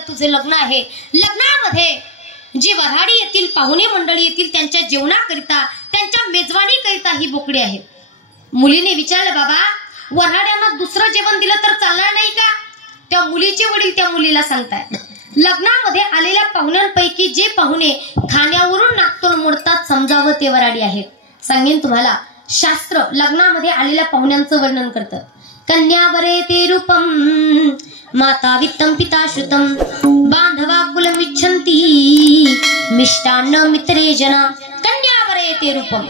तुझे लग्न आहे, लग्नामध्ये जी वऱ्हाडी येतील, पाहुणे मंडळी येतील, त्यांच्या जेवणाकरिता, त्यांच्या मेजवानीकरिता ही बोकडी आहे. मुलीने विचारलं, बाबा वऱ्हाड्यांना दुसरं जेवण दिलं तर चालणार नाही का? त्या मुलीचे वडील त्या मुलीला सांगताय, लग्नामध्ये आलेल्या पाहुण्यांपैकी जे पाहुणे खाण्यावरून नाकतोल मोडतात समजावं ते वऱ्हाडी आहेत. सांगेन तुम्हाला, शास्त्र लग्नामध्ये आलेल्या पाहुण्यांचं वर्णन करतं. कन्यावरे ते रूपम माता वित्तम पिता श्रुतम बांधवा कुलम इच्छन्ति मिष्टान्न मित्रे जना. कन्यावरे ते रूपम,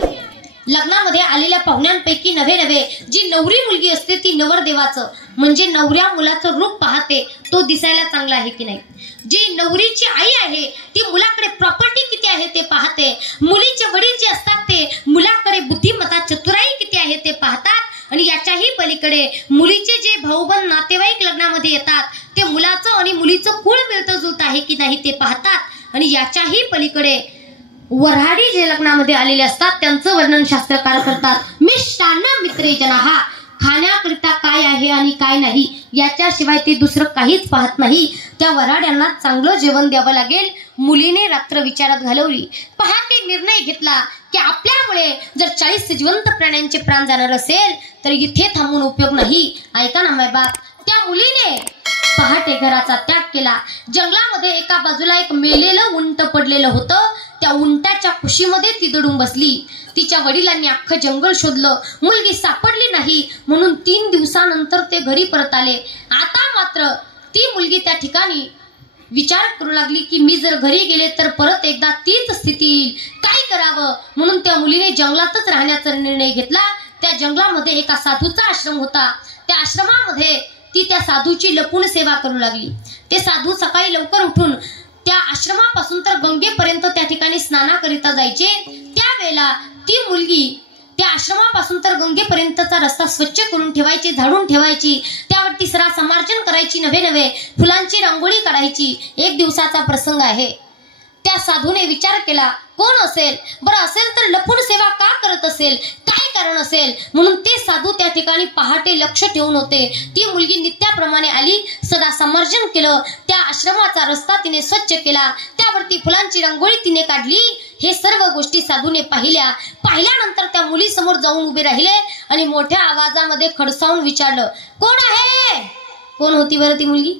लग्नामध्ये आलेल्या पाहुण्यांपैकी नवे जी नवरी मुलगी असते ती नवरदेवाचं म्हणजे नवऱ्या मुलाचं रूप पाहते, तो दिसायला चांगला आहे की नाही. जी नवरीची आई आहे ती मुलाकडे प्रॉपर्टी किती आहे ते पाहते. मुलीचे वडील जे असतात ते मुलाकडे बुद्धिमत्ता चतुराई किती आहे ते पाहतात. आणि याच्याही पलीकडे मुलीचे जे भाऊबंद नातेवाईक लग्नामध्ये येतात ते मुलाचं आणि मुलीचं कुळ मिळतं जुळत आहे की नाही ते पाहतात. आणि याच्याही पलीकडे वऱ्हाडी जे लग्नामध्ये आलेले असतात त्यांचं वर्णन शास्त्रकार करतात. मिष्टान्न मित्रे जनाहा, खाण्याकरिता काय आहे आणि काय नाही याच्याशिवाय ते दुसरं काहीच पाहत नाही. त्या वऱ्हाड्यांना चांगलं जेवण द्यावं लागेल. मुलीने रात्र विचारात घालवली. पहाटे निर्णय घेतला की आपल्यामुळे जर 40 जिवंत प्राण्यांचे प्राण जाणार असेल तर इथे थांबून उपयोग नाही. ऐका ना मायबाप, त्या मुलीने पहाटे घराचा त्याग केला. जंगलामध्ये एका बाजूला एक मेलेलं उंट पडलेलं होतं. त्या उंटाच्या कुशीमध्ये ती दडून बसली. तिच्या वडिलांनी अख्खं जंगल शोधलं, मुलगी सापडली नाही. म्हणून 3 दिवसानंतर ते घरी परत आले. आता मात्र ती मुलगी त्या ठिकाणी विचार करू लागली की मी जर घरी गेले तर परत एकदा तीच स्थिती येईल, काय करावं. म्हणून त्या मुलीने जंगलातच राहण्याचा निर्णय घेतला. त्या जंगलामध्ये एका साधूचा आश्रम होता. त्या आश्रमामध्ये ती त्या साधूची लपून सेवा करू लागली. ते साधू सकाळी लवकर उठून त्या आश्रमापासून तर गंगेपर्यंत त्या ठिकाणी स्नानाकरिता जायचे. त्यावेळेला ती मुलगी त्या आश्रमापासून तर गंगेपर्यंतचा रस्ता स्वच्छ करून ठेवायची, झाडून ठेवायची, त्यावरती सरा समार्जन करायची, नवे फुलांची रांगोळी काढायची. एक दिवसाचा प्रसंग आहे. त्या साधूने विचार केला, कोण असेल बरं, असेल तर लपून सेवा का करत असेल, काय कारण असेल. म्हणून ते साधू त्या ठिकाणी पहाटे लक्ष ठेवून होते. ती मुलगी नित्याप्रमाणे आली, सदा समर्जन केलं, त्या आश्रमाचा रस्ता तिने स्वच्छ केला, त्यावरती फुलांची रांगोळी तिने काढली. हे सर्व गोष्टी साधूने पाहिल्यानंतर त्या मुलीसमोर जाऊन उभे राहिले आणि मोठ्या आवाजामध्ये खडसावून विचारलं, कोण आहे. कोण होती बरं ती मुलगी?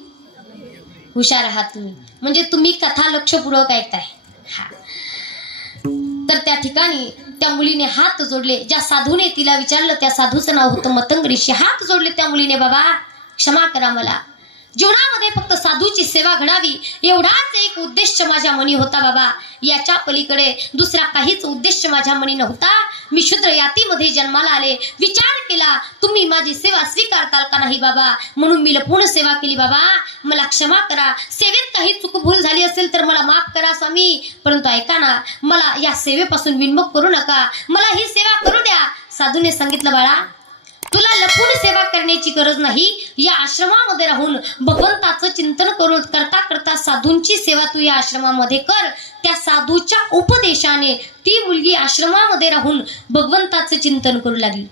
हुशार आहात तुम्ही, म्हणजे तुम्ही कथा लक्षपूर्वक ऐकताय. तर त्या ठिकाणी त्या मुलीने हात जोडले. ज्या साधूने तिला विचारलं त्या साधूचं नाव होतं मतंग ऋषी. हात जोडले त्या मुलीने, बाबा क्षमा करा, मला जीवनामध्ये फक्त साधूची सेवा घडावी एवढाच एक उद्देश माझ्या मनी होता बाबा. याच्या पलीकडे दुसरा काहीच उद्देश माझ्या मनी नव्हता. मी शूद्र यातीमध्ये जन्माला आले, विचार केला तुम्ही माझी सेवा स्वीकारताल का नाही बाबा, म्हणून मी लपून सेवा केली. बाबा मला क्षमा करा, सेवेत काही चूकभूल झाली असेल तर मला माफ करा स्वामी, परंतु ऐका ना, मला या सेवेपासून विनमुख करू नका, मला ही सेवा करू द्या. साधूने सांगितलं, बाळा तुला लपून सेवा करण्याची गरज नाही. या आश्रमामध्ये राहून भगवंताचं चिंतन करून करता साधूंची सेवा तू या आश्रमामध्ये कर. त्या साधूच्या उपदेशाने ती मुलगी आश्रमामध्ये राहून भगवंताचं चिंतन करू लागली.